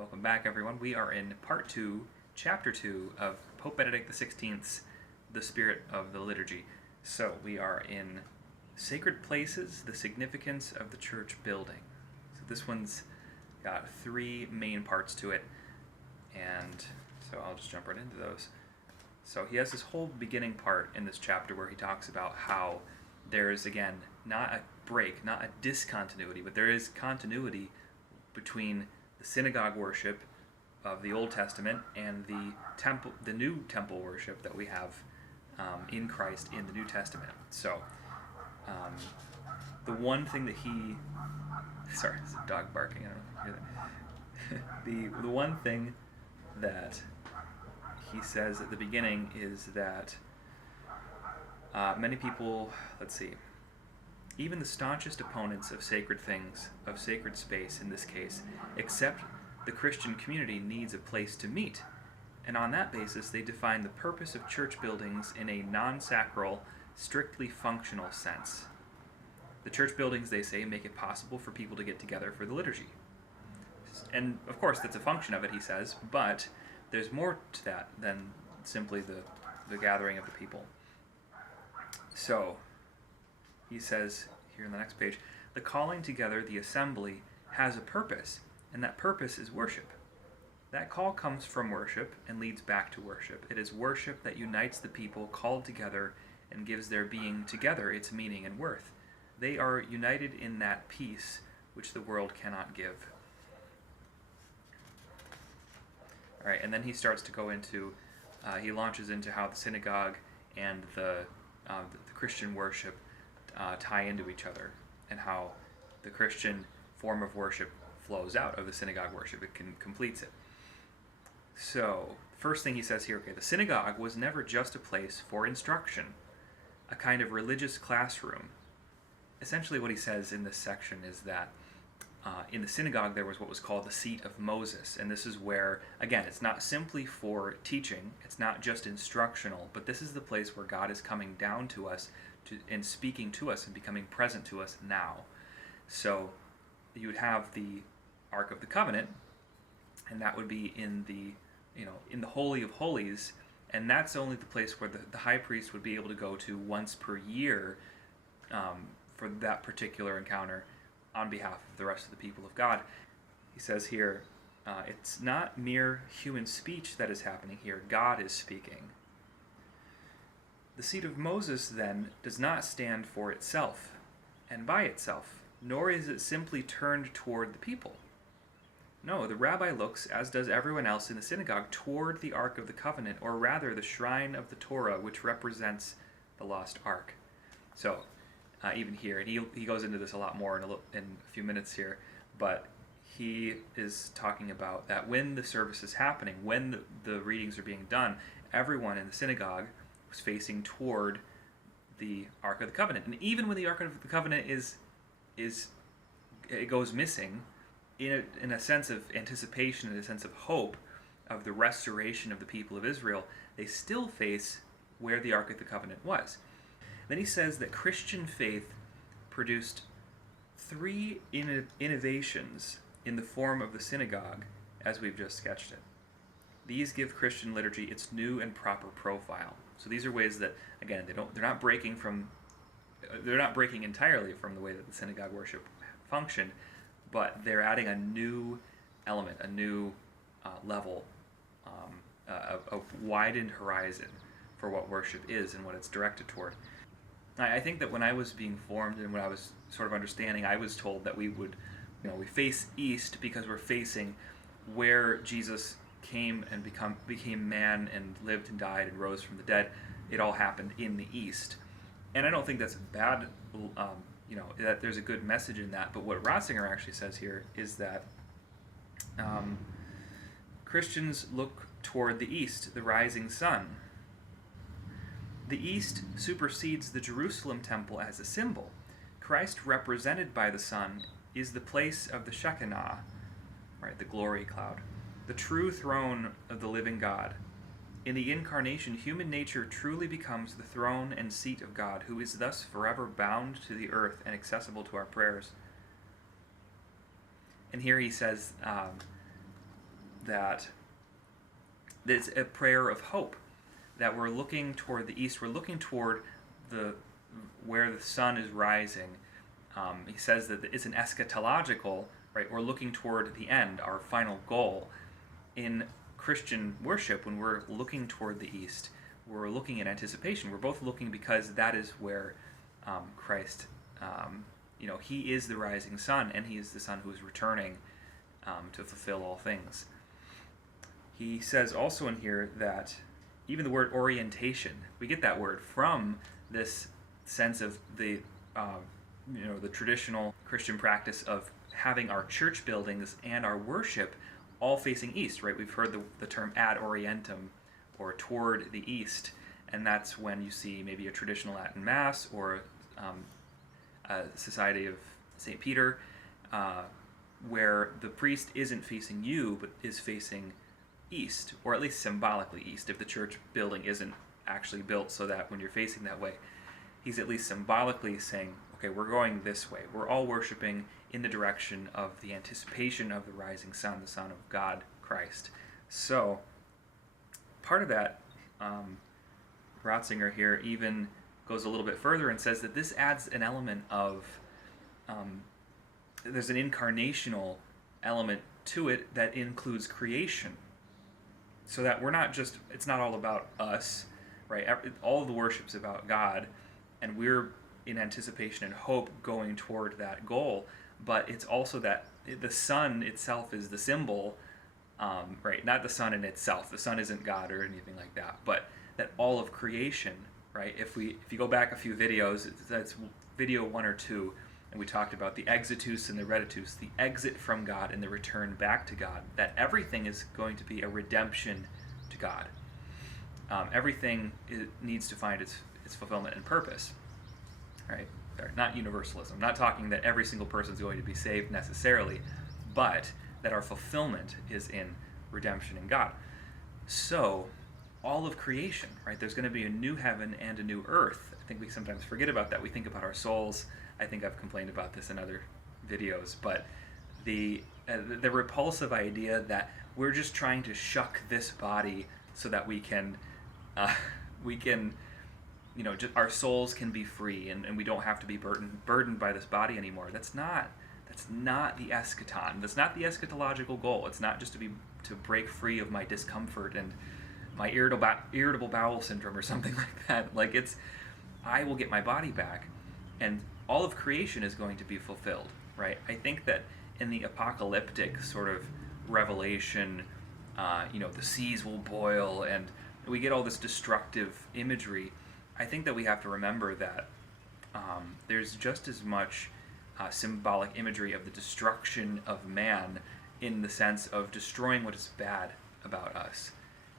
Welcome back, everyone. We are in part 2, chapter 2 of Pope Benedict XVI's The Spirit of the Liturgy. So we are in Sacred Places, the Significance of the Church Building. So this one's got 3 main parts to it, and so I'll just jump right into those. So he has this whole beginning part in this chapter where he talks about how there's, again, not a break, not a discontinuity, but there is continuity between the synagogue worship of the Old Testament and the New Temple worship that we have in Christ in the New Testament. So, the one thing that sorry, there's a dog barking. I don't know if you hear that. The one thing that he says at the beginning is that many people, even the staunchest opponents of sacred things, of sacred space in this case, accept the Christian community needs a place to meet. And on that basis, they define the purpose of church buildings in a non-sacral, strictly functional sense. The church buildings, they say, make it possible for people to get together for the liturgy. And of course, that's a function of it, he says, but there's more to that than simply the gathering of the people. So, he says here in the next page, the calling together, the assembly, has a purpose, and that purpose is worship. That call comes from worship and leads back to worship. It is worship that unites the people called together and gives their being together its meaning and worth. They are united in that peace which the world cannot give. All right, and then he starts to go into, he launches into how the synagogue and the Christian worship tie into each other, and how the Christian form of worship flows out of the synagogue worship. It completes it. So, first thing he says here, the synagogue was never just a place for instruction, a kind of religious classroom. Essentially what he says in this section is that in the synagogue there was what was called the seat of Moses, and this is where, again, it's not simply for teaching, it's not just instructional, but this is the place where God is coming down to us and speaking to us and becoming present to us now. So you would have the Ark of the Covenant, and that would be in the Holy of Holies, and that's only the place where the high priest would be able to go to once per year for that particular encounter on behalf of the rest of the people of God. He says here, it's not mere human speech that is happening here. God is speaking. The seat of Moses, then, does not stand for itself and by itself, nor is it simply turned toward the people. No, the rabbi looks, as does everyone else in the synagogue, toward the Ark of the Covenant, or rather the shrine of the Torah, which represents the lost Ark. So, even here, and he goes into this a lot more in a few minutes here, but he is talking about that when the service is happening, when the readings are being done, everyone in the synagogue was facing toward the Ark of the Covenant. And even when the Ark of the Covenant it goes missing, in a sense of anticipation, in a sense of hope of the restoration of the people of Israel, they still face where the Ark of the Covenant was. Then he says that Christian faith produced 3 innovations in the form of the synagogue, as we've just sketched it. These give Christian liturgy its new and proper profile. So these are ways that, again, they're not breaking entirely from the way that the synagogue worship functioned, but they're adding a new element, a new level, a widened horizon for what worship is and what it's directed toward. I think that when I was being formed and when I was sort of understanding, I was told that we face east because we're facing where Jesus came and became man and lived and died and rose from the dead. It all happened in the east. And I don't think that's a bad, that there's a good message in that. But what Ratzinger actually says here is that Christians look toward the east, the rising sun. The east supersedes the Jerusalem temple as a symbol. Christ, represented by the sun, is the place of the Shekinah, right, the glory cloud, the true throne of the living God. In the incarnation, human nature truly becomes the throne and seat of God, who is thus forever bound to the earth and accessible to our prayers. And here he says, that it's a prayer of hope, that we're looking toward the east, we're looking toward where the sun is rising. He says that it's an eschatological, right? We're looking toward the end, our final goal. In Christian worship, when we're looking toward the east, we're looking in anticipation. We're both looking because that is where Christ, he is the rising sun, and he is the sun who is returning to fulfill all things. He says also in here that even the word orientation, we get that word from this sense of the traditional Christian practice of having our church buildings and our worship all facing east, right? We've heard the term ad orientem, or toward the east, and that's when you see maybe a traditional Latin Mass or a Society of St. Peter, where the priest isn't facing you, but is facing east, or at least symbolically east, if the church building isn't actually built so that when you're facing that way, he's at least symbolically saying, okay, we're going this way. We're all worshiping in the direction of the anticipation of the rising sun, the Son of God, Christ. So, part of that, Ratzinger here even goes a little bit further and says that this adds an element of, there's an incarnational element to it that includes creation. So that we're not just, it's not all about us, right? All of the worship's about God, and we're in anticipation and hope going toward that goal, but it's also that the sun itself is the symbol, right? Not the sun in itself. The sun isn't God or anything like that, but that all of creation, right? If you go back a few videos, that's video 1 or 2, and we talked about the exitus and the reditus, the exit from God and the return back to God, that everything is going to be a redemption to God. Everything needs to find its fulfillment and purpose, right? Not universalism. I'm not talking that every single person is going to be saved necessarily, but that our fulfillment is in redemption in God. So, all of creation, right? There's going to be a new heaven and a new earth. I think we sometimes forget about that. We think about our souls. I think I've complained about this in other videos, but the repulsive idea that we're just trying to shuck this body so that we can just, our souls can be free and we don't have to be burdened by this body anymore. That's not the eschaton. That's not the eschatological goal. It's not just to break free of my discomfort and my irritable bowel syndrome or something like that. Like, it's, I will get my body back, and all of creation is going to be fulfilled, right? I think that in the apocalyptic sort of revelation, the seas will boil, and we get all this destructive imagery. I think that we have to remember that there's just as much symbolic imagery of the destruction of man in the sense of destroying what is bad about us,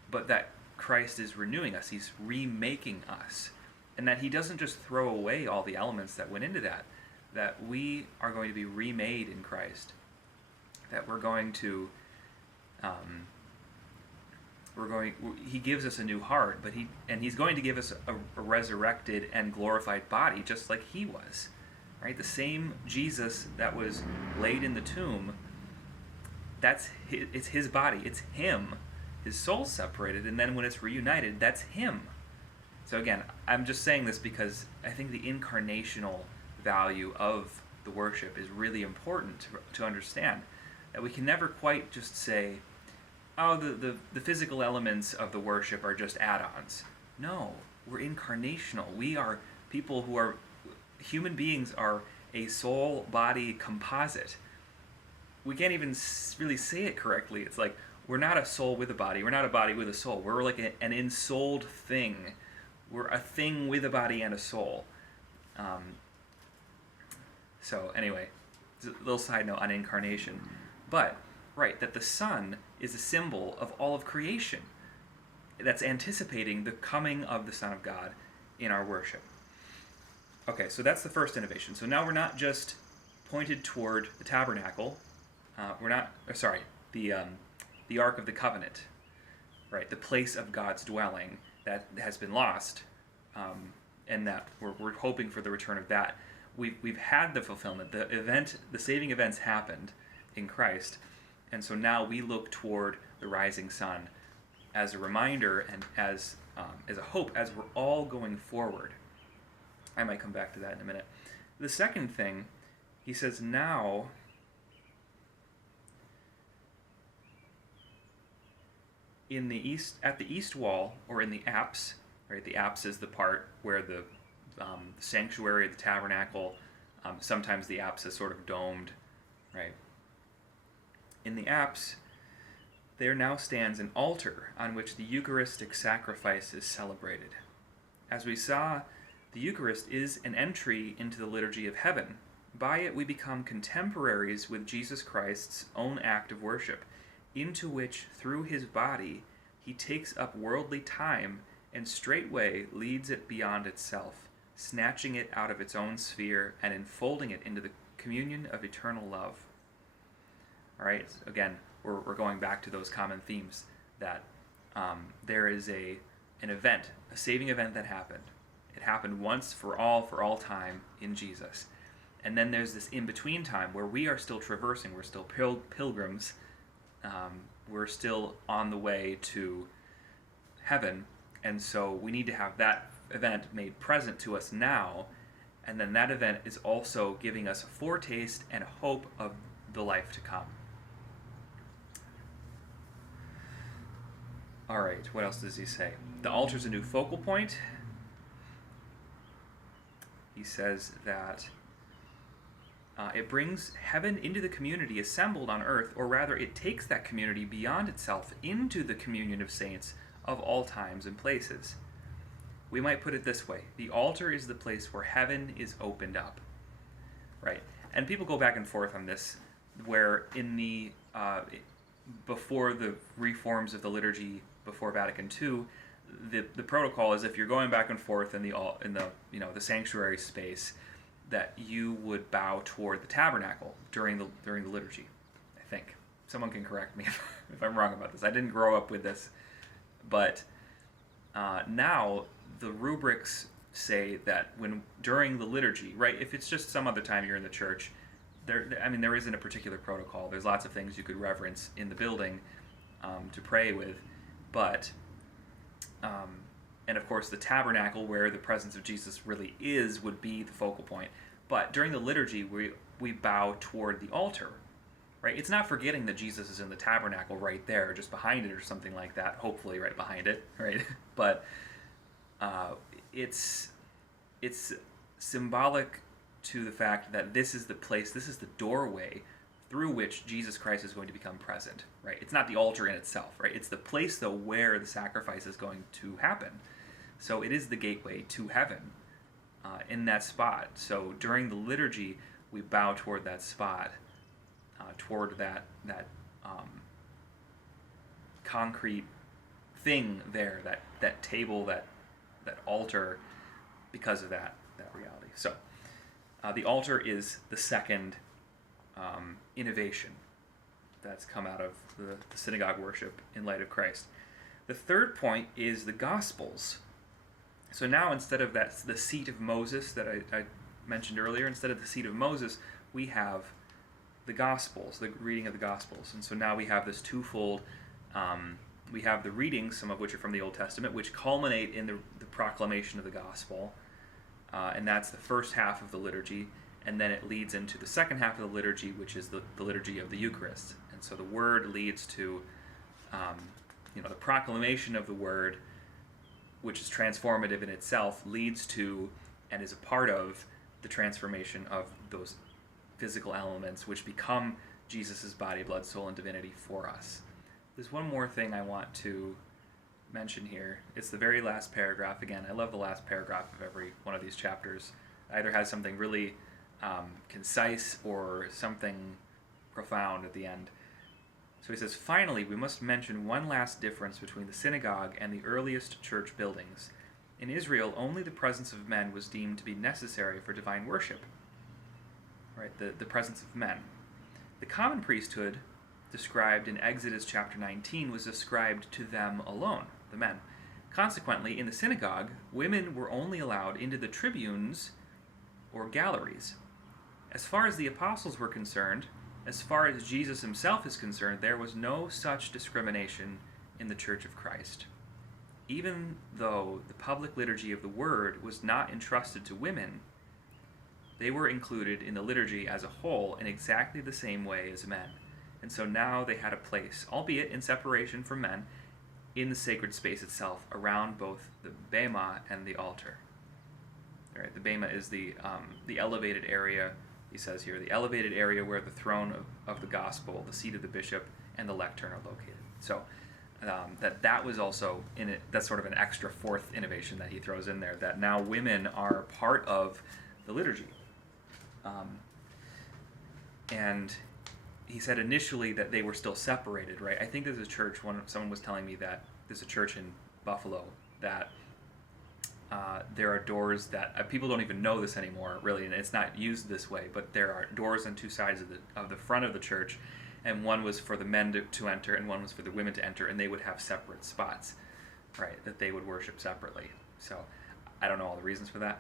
but that Christ is renewing us, he's remaking us, and that he doesn't just throw away all the elements that went into that we are going to be remade in Christ, that we're going to he gives us a new heart, but he's going to give us a resurrected and glorified body just like he was, right? The same Jesus that was laid in the tomb, it's his body, it's him. His soul's separated, and then when it's reunited, that's him. So again, I'm just saying this because I think the incarnational value of the worship is really important to understand. That we can never quite just say, oh, the physical elements of the worship are just add-ons. No, we're incarnational. We are people who are, human beings are a soul-body composite. We can't even really say it correctly. It's like, we're not a soul with a body. We're not a body with a soul. We're like an ensouled thing. We're a thing with a body and a soul. So anyway, a little side note on incarnation. But, right, that the Son is a symbol of all of creation. That's anticipating the coming of the Son of God in our worship. Okay, so that's the first innovation. So now we're not just pointed toward the tabernacle. The Ark of the Covenant, right? The place of God's dwelling that has been lost, and that we're hoping for the return of that. We've had the fulfillment. The saving events happened in Christ, And so now we look toward the rising sun as a reminder and as a hope as we're all going forward. I might come back to that in a minute. The second thing, he says, now in the east, at the east wall, or in the apse, right? The apse is the part where the sanctuary, the tabernacle, sometimes the apse is sort of domed, right? In the apse, there now stands an altar on which the Eucharistic sacrifice is celebrated. As we saw, the Eucharist is an entry into the liturgy of heaven. By it we become contemporaries with Jesus Christ's own act of worship, into which, through his body, he takes up worldly time and straightway leads it beyond itself, snatching it out of its own sphere and enfolding it into the communion of eternal love. All right, again, we're going back to those common themes, that there is an event, a saving event that happened. It happened once for all time in Jesus. And then there's this in-between time where we are still traversing, we're still pilgrims, we're still on the way to heaven, and so we need to have that event made present to us now, and then that event is also giving us a foretaste and a hope of the life to come. All right, what else does he say? The altar's a new focal point. He says that it brings heaven into the community assembled on earth, or rather it takes that community beyond itself into the communion of saints of all times and places. We might put it this way: the altar is the place where heaven is opened up, right? And people go back and forth on this, where in the before the reforms of the liturgy before Vatican II, the protocol is if you're going back and forth in the sanctuary space, that you would bow toward the tabernacle during the liturgy. I think someone can correct me if I'm wrong about this. I didn't grow up with this, but now the rubrics say that during the liturgy, right? If it's just some other time you're in the church, there isn't a particular protocol. There's lots of things you could reverence in the building to pray with, but and of course the tabernacle, where the presence of Jesus really is, would be the focal point. But during the liturgy, we bow toward the altar, right? It's not forgetting that Jesus is in the tabernacle right there, just behind it or something like that, hopefully right behind it, right? But it's symbolic to the fact that this is the place, this is the doorway through which Jesus Christ is going to become present, right? It's not the altar in itself, right? It's the place, though, where the sacrifice is going to happen. So it is the gateway to heaven in that spot. So during the liturgy, we bow toward that spot, toward that concrete thing there, that table, that altar, because of that reality. So the altar is the second innovation that's come out of the synagogue worship in light of Christ. The third point is the Gospels. So now, instead of the seat of Moses that I mentioned earlier, instead of the seat of Moses, we have the Gospels, the reading of the Gospels. And so now we have this twofold. We have the readings, some of which are from the Old Testament, which culminate in the proclamation of the Gospel. And that's the first half of the liturgy. And then it leads into the second half of the liturgy, which is the liturgy of the Eucharist. And so the Word leads to the proclamation of the Word, which is transformative in itself, leads to and is a part of the transformation of those physical elements, which become Jesus' body, blood, soul, and divinity for us. There's one more thing I want to mention here. It's the very last paragraph. Again, I love the last paragraph of every one of these chapters. It either has something really concise or something profound at the end. So he says, finally, we must mention one last difference between the synagogue and the earliest church buildings. In Israel, only the presence of men was deemed to be necessary for divine worship. Right, the presence of men. The common priesthood, described in Exodus chapter 19, was ascribed to them alone, the men. Consequently, in the synagogue, women were only allowed into the tribunes or galleries. As far as the apostles were concerned, as far as Jesus himself is concerned, there was no such discrimination in the Church of Christ. Even though the public liturgy of the Word was not entrusted to women, they were included in the liturgy as a whole in exactly the same way as men. And so now they had a place, albeit in separation from men, in the sacred space itself, around both the bema and the altar. All right, the bema is the elevated area, he says here, the elevated area where the throne of the gospel, the seat of the bishop, and the lectern are located. So that was also in it. That's sort of an extra fourth innovation that he throws in there, that now women are part of the liturgy. And he said initially that they were still separated, right? I think there's a church, someone was telling me that there's a church in Buffalo that there are doors that people don't even know this anymore, really, and it's not used this way, but there are doors on two sides of the front of the church, and one was for the men to enter and one was for the women to enter, and they would have separate spots, right, that they would worship separately. So I don't know all the reasons for that,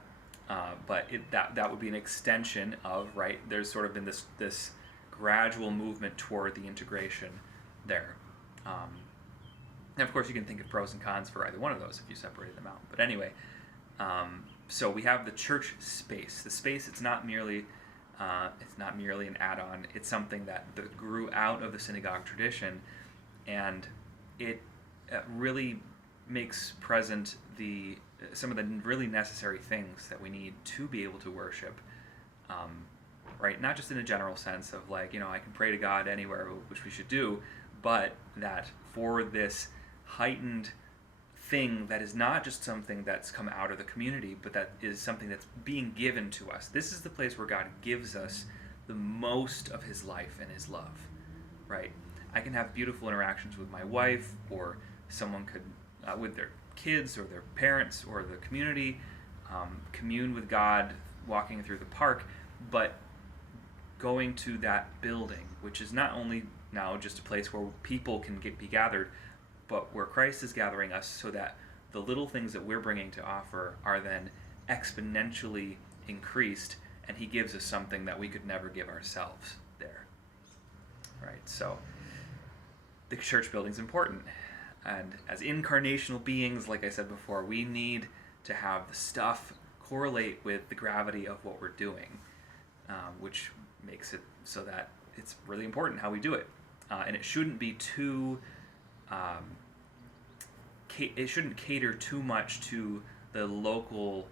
but that would be an extension of, right, there's sort of been this gradual movement toward the integration there. And of course you can think of pros and cons for either one of those if you separated them out. But anyway, so we have the church space. The space, it's not merely an add-on. It's something that grew out of the synagogue tradition, and it really makes present some of the really necessary things that we need to be able to worship. Right? Not just in a general sense of like, I can pray to God anywhere, which we should do, but that for this heightened thing that is not just something that's come out of the community, but that is something that's being given to us. This is the place where God gives us the most of his life and his love, right? I can have beautiful interactions with my wife, or someone could, with their kids or their parents or the community, commune with God walking through the park, but going to that building, which is not only now just a place where people can be gathered, but where Christ is gathering us, so that the little things that we're bringing to offer are then exponentially increased, and he gives us something that we could never give ourselves there. Right? So the church building is important. And as incarnational beings, like I said before, we need to have the stuff correlate with the gravity of what we're doing, which makes it so that it's really important how we do it. And it shouldn't be too... it shouldn't cater too much to the local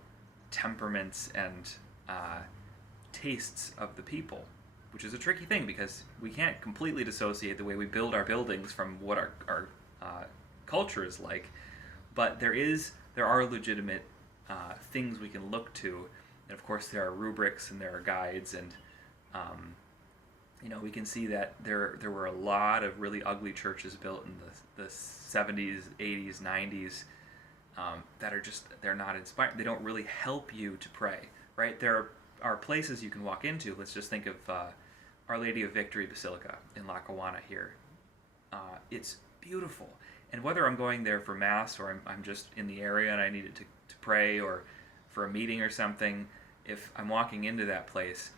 temperaments and tastes of the people, which is a tricky thing because we can't completely dissociate the way we build our buildings from what our culture is like. But there are legitimate things we can look to, and of course there are rubrics and there are guides, and we can see that there were a lot of really ugly churches built in the 70s, 80s, 90s that they're not inspired. They don't really help you to pray, right? There are places you can walk into. Let's just think of Our Lady of Victory Basilica in Lackawanna here. It's beautiful. And whether I'm going there for Mass or I'm just in the area and I needed to pray, or for a meeting or something, if I'm walking into that place,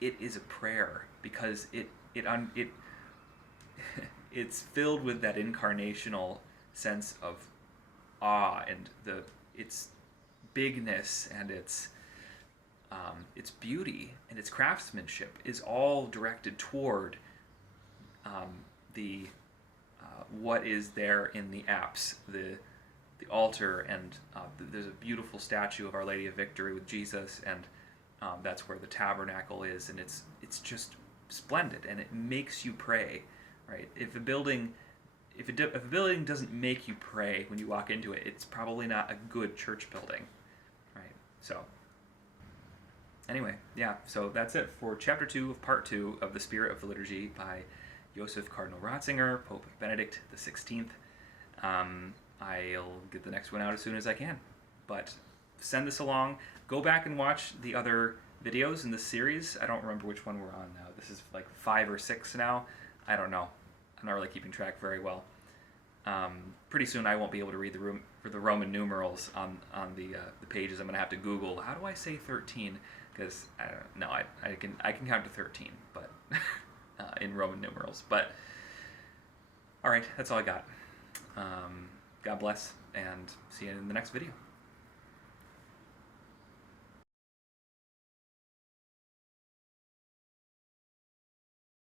it is a prayer, because it's filled with that incarnational sense of awe, and its bigness and its beauty and its craftsmanship is all directed toward what is there in the apse, the altar, and there's a beautiful statue of Our Lady of Victory with Jesus, and that's where the tabernacle is, and it's just splendid, and it makes you pray, right? If a building doesn't make you pray when you walk into it, it's probably not a good church building, right? So anyway, yeah, so that's it for Chapter 2 of Part 2 of The Spirit of the Liturgy by Joseph Cardinal Ratzinger, Pope Benedict XVI. I'll get the next one out as soon as I can, but send this along. Go back and watch the other videos in this series. I don't remember which one we're on now. This is like 5 or 6 now. I don't know. I'm not really keeping track very well. Pretty soon I won't be able to read the Roman numerals on the pages. I'm going to have to Google, how do I say 13? Because I can count to 13, but in Roman numerals. But all right, that's all I got. God bless, and see you in the next video.